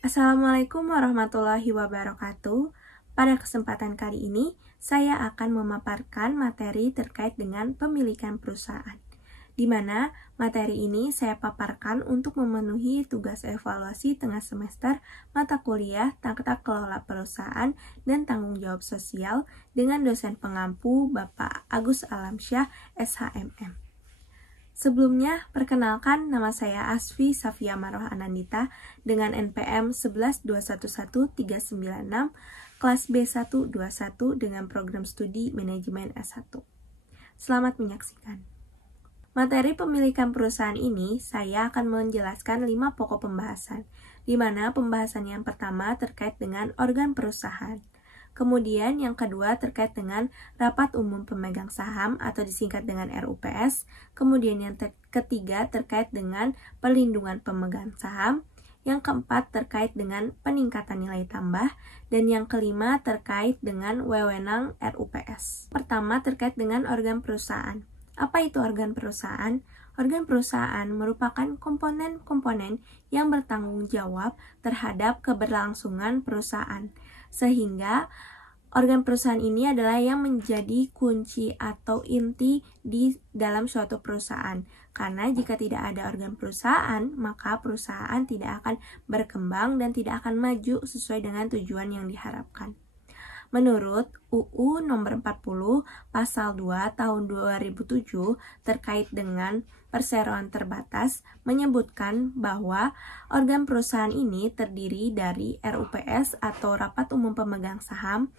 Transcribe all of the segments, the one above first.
Assalamualaikum warahmatullahi wabarakatuh. Pada kesempatan kali ini, saya akan memaparkan materi terkait dengan pemilikan perusahaan, di mana materi ini saya paparkan untuk memenuhi tugas evaluasi tengah semester mata kuliah tata kelola perusahaan dan tanggung jawab sosial dengan dosen pengampu Bapak Agus Alamsyah, SHMM. Sebelumnya, perkenalkan nama saya Asfi Safia Maroh Anandita dengan NPM 112113996, kelas B121 dengan program studi Manajemen S1. Selamat menyaksikan. Materi pemilikan perusahaan ini, saya akan menjelaskan 5 pokok pembahasan, di mana pembahasan yang pertama terkait dengan organ perusahaan. Kemudian yang kedua terkait dengan rapat umum pemegang saham atau disingkat dengan RUPS. Kemudian yang ketiga terkait dengan perlindungan pemegang saham. Yang keempat terkait dengan peningkatan nilai tambah. Dan yang kelima terkait dengan wewenang RUPS. Pertama terkait dengan organ perusahaan. Apa itu organ perusahaan? Organ perusahaan merupakan komponen-komponen yang bertanggung jawab terhadap keberlangsungan perusahaan. Sehingga organ perusahaan ini adalah yang menjadi kunci atau inti di dalam suatu perusahaan. Karena jika tidak ada organ perusahaan, maka perusahaan tidak akan berkembang dan tidak akan maju sesuai dengan tujuan yang diharapkan. Menurut UU nomor 40 pasal 2 tahun 2007 terkait dengan perseroan terbatas menyebutkan bahwa organ perusahaan ini terdiri dari RUPS atau Rapat Umum Pemegang Saham,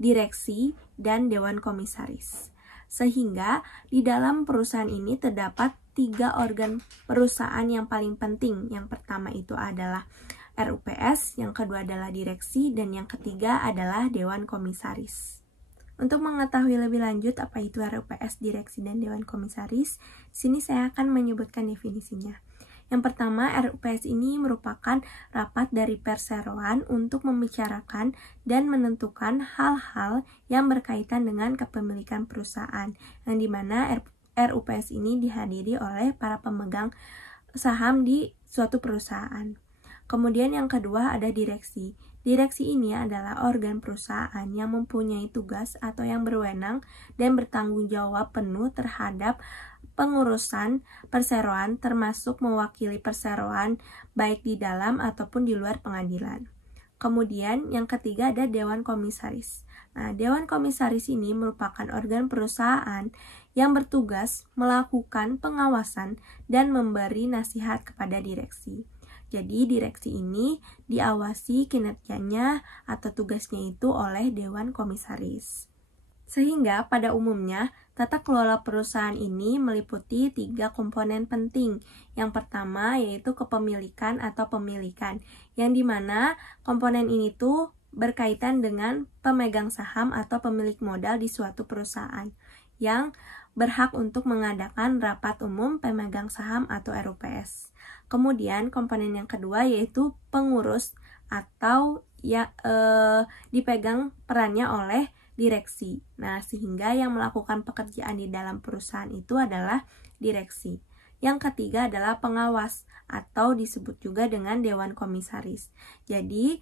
direksi, dan dewan komisaris. Sehingga di dalam perusahaan ini terdapat 3 organ perusahaan yang paling penting. Yang pertama itu adalah RUPS, yang kedua adalah direksi, dan yang ketiga adalah dewan komisaris. Untuk mengetahui lebih lanjut apa itu RUPS, direksi, dan dewan komisaris, sini saya akan menyebutkan definisinya. Yang pertama, RUPS ini merupakan rapat dari perseroan untuk membicarakan dan menentukan hal-hal yang berkaitan dengan kepemilikan perusahaan, yang dimana RUPS ini dihadiri oleh para pemegang saham di suatu perusahaan. Kemudian yang kedua ada direksi. Direksi ini adalah organ perusahaan yang mempunyai tugas atau yang berwenang dan bertanggung jawab penuh terhadap pengurusan perseroan termasuk mewakili perseroan baik di dalam ataupun di luar pengadilan. Kemudian yang ketiga ada dewan komisaris. Nah, dewan komisaris ini merupakan organ perusahaan yang bertugas melakukan pengawasan dan memberi nasihat kepada direksi. Jadi direksi ini diawasi kinerjanya atau tugasnya itu oleh dewan komisaris. Sehingga pada umumnya tata kelola perusahaan ini meliputi 3 komponen penting. Yang pertama yaitu kepemilikan atau pemilikan, yang dimana komponen ini tuh berkaitan dengan pemegang saham atau pemilik modal di suatu perusahaan yang berhak untuk mengadakan rapat umum pemegang saham atau RUPS. Kemudian komponen yang kedua yaitu pengurus atau dipegang perannya oleh direksi. Nah, sehingga yang melakukan pekerjaan di dalam perusahaan itu adalah direksi. Yang ketiga adalah pengawas atau disebut juga dengan dewan komisaris. Jadi,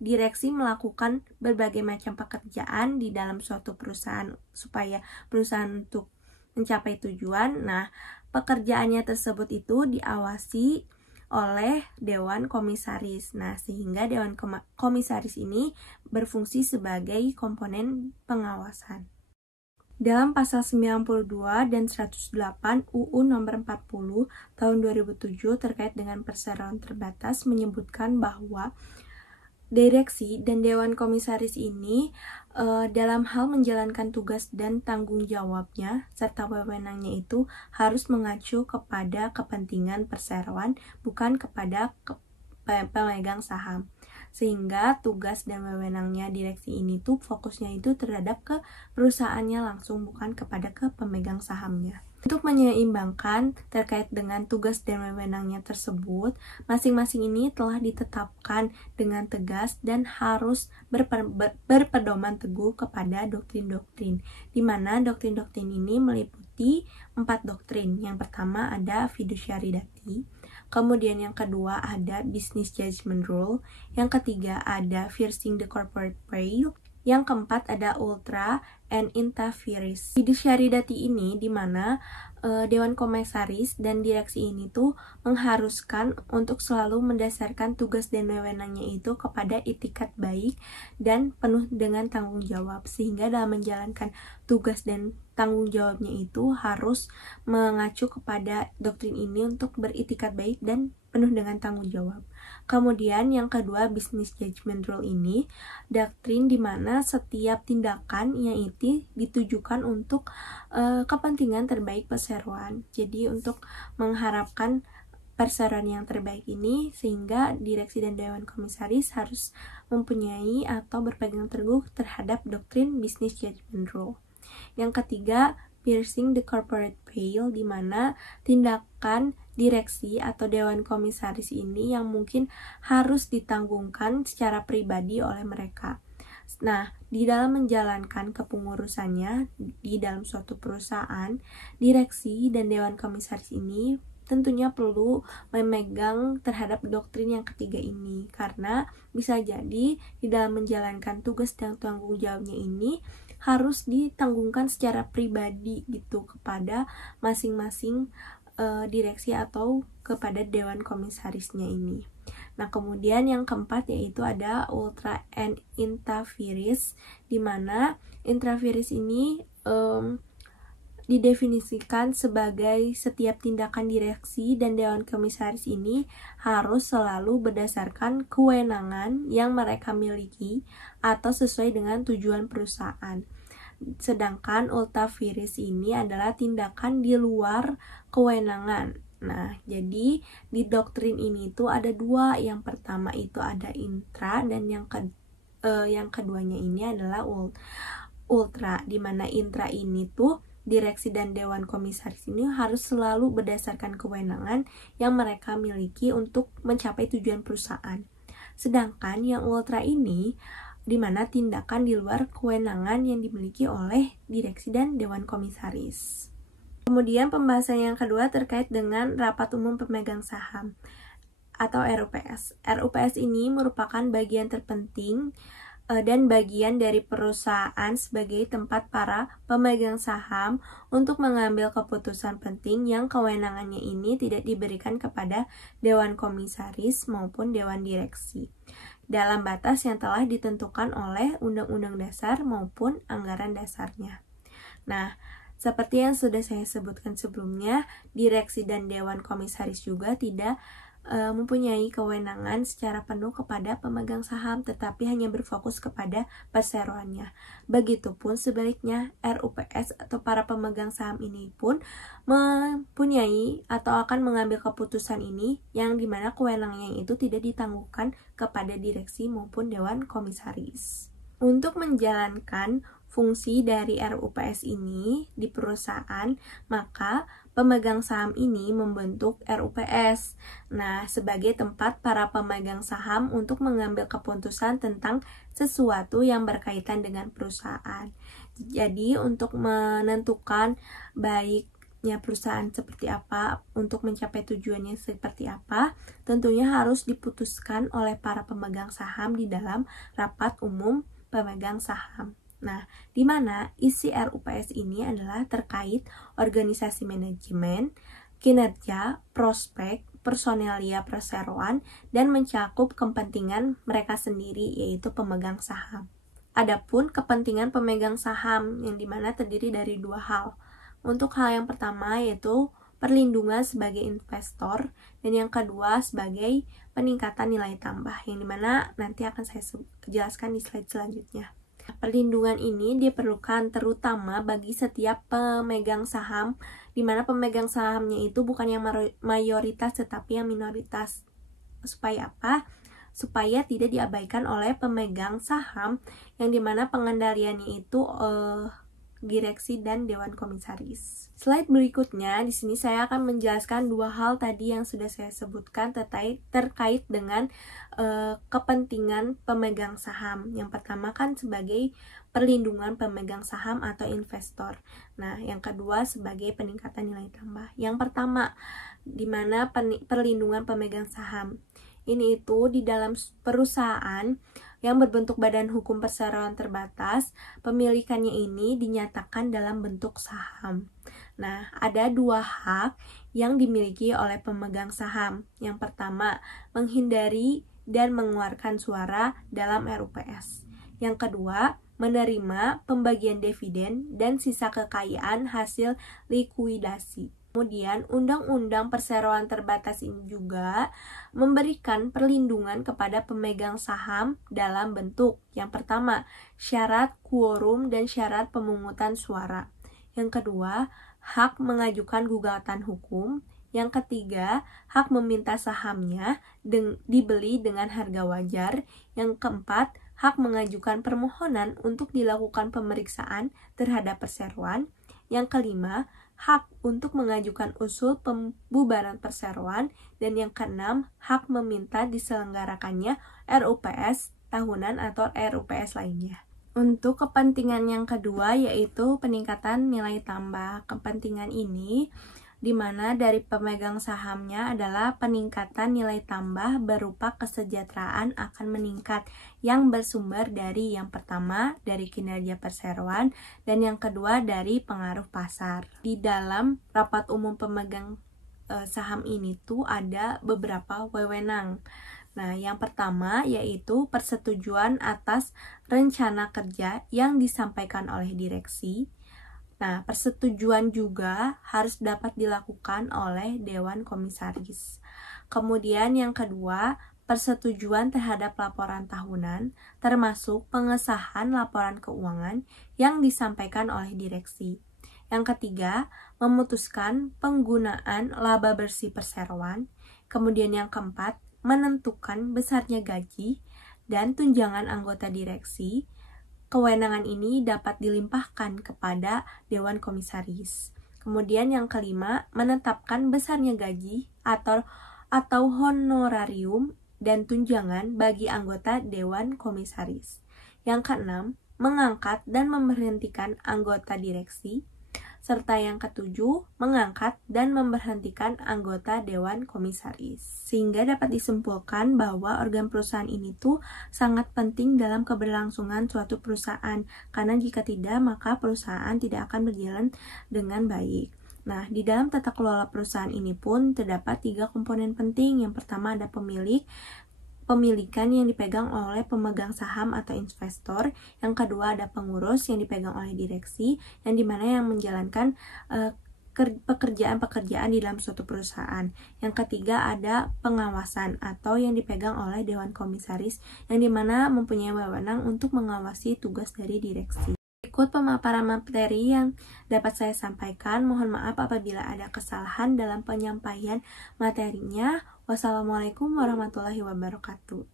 direksi melakukan berbagai macam pekerjaan di dalam suatu perusahaan supaya perusahaan untuk mencapai tujuan. Nah, pekerjaannya tersebut itu diawasi oleh dewan komisaris. Nah, sehingga dewan komisaris ini berfungsi sebagai komponen pengawasan. Dalam pasal 92 dan 108 UU nomor 40 tahun 2007 terkait dengan perseroan terbatas menyebutkan bahwa direksi dan dewan komisaris ini dalam hal menjalankan tugas dan tanggung jawabnya serta wewenangnya itu harus mengacu kepada kepentingan perseroan, bukan kepada pemegang saham. Sehingga tugas dan wewenangnya direksi ini tuh fokusnya itu terhadap ke perusahaannya langsung, bukan kepada ke pemegang sahamnya. Untuk menyeimbangkan terkait dengan tugas dan wewenangnya tersebut, masing-masing ini telah ditetapkan dengan tegas dan harus berpedoman teguh kepada doktrin-doktrin, di mana doktrin-doktrin ini meliputi 4 doktrin. Yang pertama ada fiduciary duty, Kemudian yang kedua ada business judgment rule. Yang ketiga ada piercing the corporate veil. Yang keempat ada ultra and interferes. Fiduciary duty ini dimana Dewan Komisaris dan direksi ini tuh mengharuskan untuk selalu mendasarkan tugas dan wewenangnya itu kepada itikat baik dan penuh dengan tanggung jawab, sehingga dalam menjalankan tugas dan tanggung jawabnya itu harus mengacu kepada doktrin ini untuk beritikat baik dan penuh dengan tanggung jawab. Kemudian yang kedua, business judgment rule ini doktrin di mana setiap tindakan yang itu ditujukan untuk kepentingan terbaik perseroan. Jadi untuk mengharapkan perseroan yang terbaik ini, sehingga direksi dan dewan komisaris harus mempunyai atau berpegang teguh terhadap doktrin business judgment rule. Yang ketiga, piercing the corporate veil, di mana tindakan direksi atau dewan komisaris ini yang mungkin harus ditanggungkan secara pribadi oleh mereka. Nah, di dalam menjalankan kepengurusannya di dalam suatu perusahaan, direksi dan dewan komisaris ini tentunya perlu memegang terhadap doktrin yang ketiga ini, karena bisa jadi di dalam menjalankan tugas dan tanggung jawabnya ini harus ditanggungkan secara pribadi gitu kepada masing-masing direksi atau kepada dewan komisarisnya ini. Nah, kemudian yang keempat yaitu ada ultra and interferes, di mana interferes ini didefinisikan sebagai setiap tindakan direksi dan dewan komisaris ini harus selalu berdasarkan kewenangan yang mereka miliki atau sesuai dengan tujuan perusahaan. Sedangkan ultravirus ini adalah tindakan di luar kewenangan. Nah, jadi di doktrin ini tuh ada dua. Yang pertama itu ada intra, dan yang keduanya ini adalah ultra, di mana intra ini tuh direksi dan dewan komisaris ini harus selalu berdasarkan kewenangan yang mereka miliki untuk mencapai tujuan perusahaan. Sedangkan yang ultra ini di mana tindakan di luar kewenangan yang dimiliki oleh direksi dan dewan komisaris. Kemudian pembahasan yang kedua terkait dengan rapat umum pemegang saham atau RUPS. RUPS ini merupakan bagian terpenting dan bagian dari perusahaan sebagai tempat para pemegang saham untuk mengambil keputusan penting yang kewenangannya ini tidak diberikan kepada dewan komisaris maupun dewan direksi, dalam batas yang telah ditentukan oleh Undang-Undang Dasar maupun anggaran dasarnya. Nah, seperti yang sudah saya sebutkan sebelumnya, direksi dan dewan komisaris juga tidak mempunyai kewenangan secara penuh kepada pemegang saham, tetapi hanya berfokus kepada perseroannya. Begitupun sebaliknya, RUPS atau para pemegang saham ini pun mempunyai atau akan mengambil keputusan ini yang dimana kewenangannya itu tidak ditangguhkan kepada direksi maupun dewan komisaris. Untuk menjalankan fungsi dari RUPS ini di perusahaan, maka pemegang saham ini membentuk RUPS. Nah, sebagai tempat para pemegang saham untuk mengambil keputusan tentang sesuatu yang berkaitan dengan perusahaan. Jadi, untuk menentukan baiknya perusahaan seperti apa, untuk mencapai tujuannya seperti apa, tentunya harus diputuskan oleh para pemegang saham di dalam rapat umum pemegang saham. Nah, di mana isi RUPS ini adalah terkait organisasi manajemen, kinerja, prospek, personalia perseroan, dan mencakup kepentingan mereka sendiri, yaitu pemegang saham. Adapun kepentingan pemegang saham yang dimana terdiri dari dua hal. Untuk hal yang pertama yaitu perlindungan sebagai investor, dan yang kedua sebagai peningkatan nilai tambah, yang dimana nanti akan saya jelaskan di slide selanjutnya. Perlindungan ini diperlukan terutama bagi setiap pemegang saham, di mana pemegang sahamnya itu bukan yang mayoritas tetapi yang minoritas. Supaya apa? Supaya tidak diabaikan oleh pemegang saham yang dimana pengendaliannya itu direksi dan dewan komisaris. Slide berikutnya, di sini saya akan menjelaskan dua hal tadi yang sudah saya sebutkan terkait dengan kepentingan pemegang saham. Yang pertama kan sebagai perlindungan pemegang saham atau investor. Nah, yang kedua sebagai peningkatan nilai tambah. Yang pertama, di mana perlindungan pemegang saham. Ini itu di dalam perusahaan yang berbentuk badan hukum perseroan terbatas, pemilikannya ini dinyatakan dalam bentuk saham. Nah, ada dua hak yang dimiliki oleh pemegang saham. Yang pertama, menghindari dan mengeluarkan suara dalam RUPS. Yang kedua, menerima pembagian dividen dan sisa kekayaan hasil likuidasi. Kemudian, Undang-Undang Perseroan Terbatas ini juga memberikan perlindungan kepada pemegang saham dalam bentuk yang pertama, syarat quorum dan syarat pemungutan suara. Yang kedua, hak mengajukan gugatan hukum. Yang ketiga, hak meminta sahamnya dibeli dengan harga wajar. Yang keempat, hak mengajukan permohonan untuk dilakukan pemeriksaan terhadap perseroan. Yang kelima, hak untuk mengajukan usul pembubaran perseroan, dan yang keenam, hak meminta diselenggarakannya RUPS tahunan atau RUPS lainnya. Untuk kepentingan yang kedua yaitu peningkatan nilai tambah. Kepentingan ini di mana dari pemegang sahamnya adalah peningkatan nilai tambah berupa kesejahteraan akan meningkat yang bersumber dari yang pertama dari kinerja perseroan dan yang kedua dari pengaruh pasar. Di dalam rapat umum pemegang saham ini tuh ada beberapa wewenang. Nah, yang pertama yaitu persetujuan atas rencana kerja yang disampaikan oleh direksi. Nah, persetujuan juga harus dapat dilakukan oleh Dewan Komisaris. Kemudian yang kedua, persetujuan terhadap laporan tahunan, termasuk pengesahan laporan keuangan yang disampaikan oleh direksi. Yang ketiga, memutuskan penggunaan laba bersih perseroan. Kemudian yang keempat, menentukan besarnya gaji dan tunjangan anggota direksi. Kewenangan ini dapat dilimpahkan kepada Dewan Komisaris. Kemudian yang kelima, menetapkan besarnya gaji atau honorarium dan tunjangan bagi anggota Dewan Komisaris. Yang keenam, mengangkat dan memberhentikan anggota direksi. Serta yang ketujuh, mengangkat dan memberhentikan anggota Dewan Komisaris. Sehingga dapat disimpulkan bahwa organ perusahaan ini tuh sangat penting dalam keberlangsungan suatu perusahaan, karena jika tidak, maka perusahaan tidak akan berjalan dengan baik. Nah, di dalam tata kelola perusahaan ini pun terdapat 3 komponen penting. Yang pertama ada pemilikan yang dipegang oleh pemegang saham atau investor. Yang kedua ada pengurus yang dipegang oleh direksi, yang dimana yang menjalankan pekerjaan-pekerjaan di dalam suatu perusahaan. Yang ketiga ada pengawasan atau yang dipegang oleh Dewan Komisaris, yang dimana mempunyai wewenang untuk mengawasi tugas dari direksi. Berikut pemaparan materi yang dapat saya sampaikan. Mohon maaf apabila ada kesalahan dalam penyampaian materinya. Wassalamualaikum warahmatullahi wabarakatuh.